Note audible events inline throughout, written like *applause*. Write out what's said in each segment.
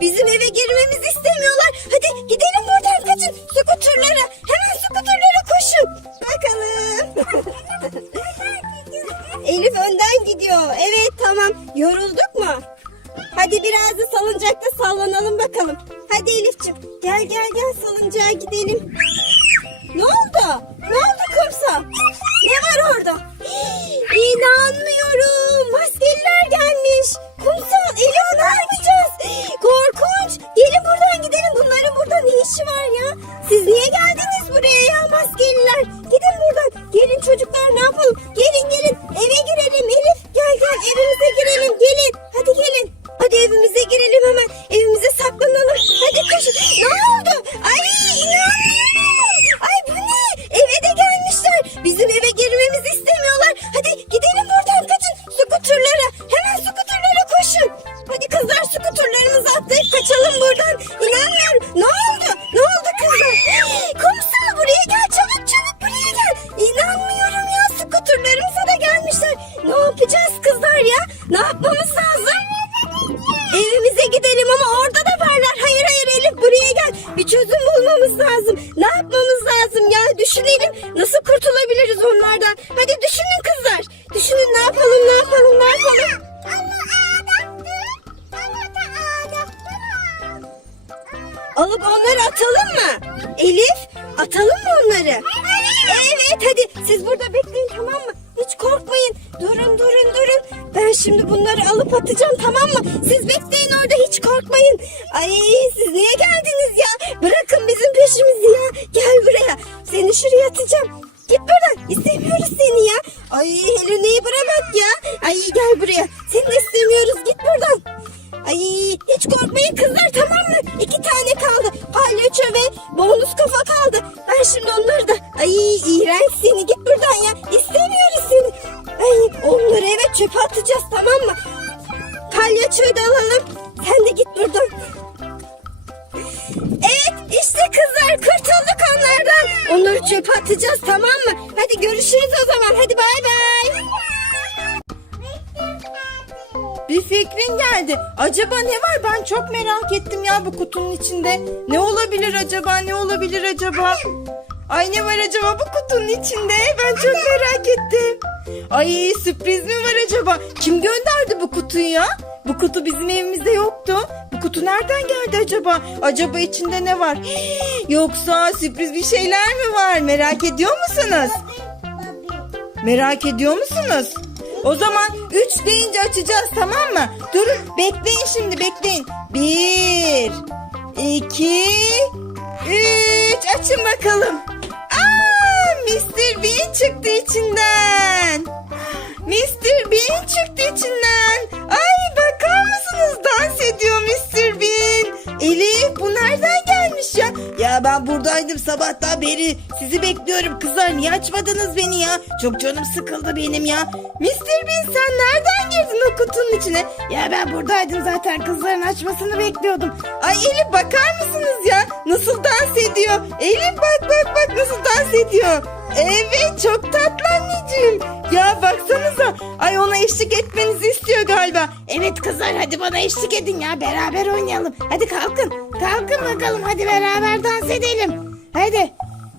Bizim eve girmemizi istemiyorlar. Hadi gidelim buradan kaçın. Skuturlara. Hemen skuturlara koşun. Bakalım. *laughs* Elif önden gidiyor. Evet tamam. Yorulduk mu? Hadi biraz da salıncakta sallanalım bakalım. Hadi Elif'ciğim gel gel gel salıncağa gidelim. Ne oldu? Ne oldu kumsal? Ne var orada? Hii, *gasps* İnanmıyorum. Bulmamız lazım. Ne yapmamız lazım ya? Düşünelim. Nasıl kurtulabiliriz onlardan? Hadi düşünün kızlar. Düşünün ne yapalım ne yapalım ne yapalım. Alıp onları atalım mı? Elif atalım mı onları? Evet hadi siz burada bekleyin tamam mı? Hiç korkmayın. Durun durun durun. Ben şimdi bunları alıp atacağım tamam mı? Siz bekleyin orada hiç korkmayın. Ay siz niye geldiniz ya? Bırakın peşimizi ya. Gel buraya. Seni şuraya atacağım. Git buradan. İstemiyoruz seni ya. Ay Helena'yı bırak ya. Ay gel buraya. Seni de istemiyoruz. Git buradan. Ay hiç korkmayın kızlar tamam mı? İki tane kaldı. Palyaço ve bonus kafa kaldı. Ben şimdi onları da... Ay iğrenç seni git buradan ya. İstemiyoruz seni. Ay onları eve çöpe atacağız tamam mı? Palyaçoyu da alalım. Sen de git buradan. Evet işte kızlar kurtulduk onlardan. Onları çöpe atacağız tamam mı? Hadi görüşürüz o zaman. Hadi bay bay. Bir fikrin geldi. Acaba ne var? Ben çok merak ettim ya bu kutunun içinde. Ne olabilir acaba? Ne olabilir acaba? Ay ne var acaba bu kutunun içinde? Ben çok merak ettim. Ay sürpriz mi var acaba? Kim gönderdi bu kutuyu ya? Bu kutu bizim evimizde yoktu. Bu kutu nereden geldi acaba? Acaba içinde ne var? *gasps* Yoksa sürpriz bir şeyler mi var? Merak ediyor musunuz? Merak ediyor musunuz? O zaman 3 deyince açacağız tamam mı? Durun bekleyin şimdi bekleyin. 1 2 3 açın bakalım. Aa Mr. Bean çıktı içinden. *gasps* Mr. Bean çıktı içinden. Ben buradaydım sabahtan beri. Sizi bekliyorum kızlar. Niye açmadınız beni ya? Çok canım sıkıldı benim ya. Mr. Bean sen nereden girdin o kutunun içine? Ya ben buradaydım zaten kızların açmasını bekliyordum. Ay Elif bakar mısınız ya? Nasıl dans ediyor? Elif bak bak bak nasıl dans ediyor. Evet çok tatlı anneciğim. Ya baksanıza. Ay ona eşlik etmenizi galiba. Evet kızlar hadi bana eşlik edin ya. Beraber oynayalım. Hadi kalkın. Kalkın bakalım hadi beraber dans edelim. Hadi.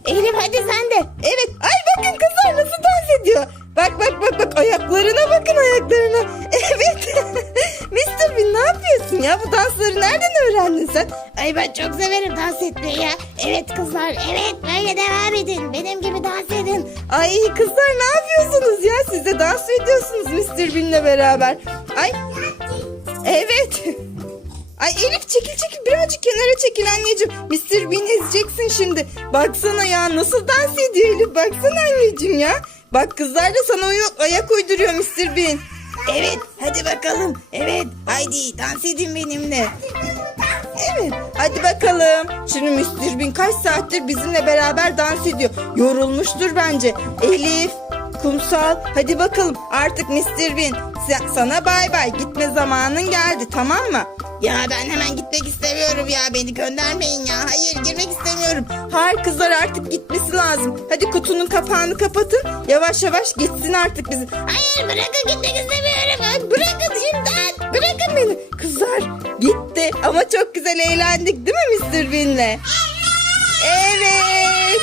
Elif hadi sen de. Evet. Ay bakın kızlar nasıl dans ediyor. Bak bak bak bak ayaklarına bakın ayaklarına. *laughs* Evet. *laughs* Mr. Bean ne yapıyorsun ya? Bu dansları nereden öğrendin sen? Ay ben çok severim dans etmeyi ya. Evet kızlar evet böyle devam edin. Benim gibi dans edin. Ay kızlar ne yapıyorsunuz ya? Siz de dans ediyorsunuz Mr. Bean'le beraber. Ay evet. Ay Elif çekil çekil birazcık kenara çekil anneciğim. Mr. Bean ezeceksin şimdi. Baksana ya nasıl dans ediyor Elif baksana anneciğim ya. Bak kızlar da sana ayak uyduruyor Mr. Bean. Evet hadi bakalım. Evet haydi dans edin benimle. Evet hadi bakalım. Şimdi Mr. Bean kaç saattir bizimle beraber dans ediyor. Yorulmuştur bence. Elif, Kumsal hadi bakalım artık Mr. Bean sana bay bay gitme zamanın geldi tamam mı? Ya ben hemen gitmek istemiyorum ya beni göndermeyin ya hayır girmek istemiyorum. Hayır kızlar artık gitmesi lazım. Hadi kutunun kapağını kapatın yavaş yavaş gitsin artık bizi. Hayır bırakın gitmek istemiyorum. Bırakın imdat bırakın beni. Kızlar gitti Ama çok güzel eğlendik değil mi Mr. Bean'le? Evet.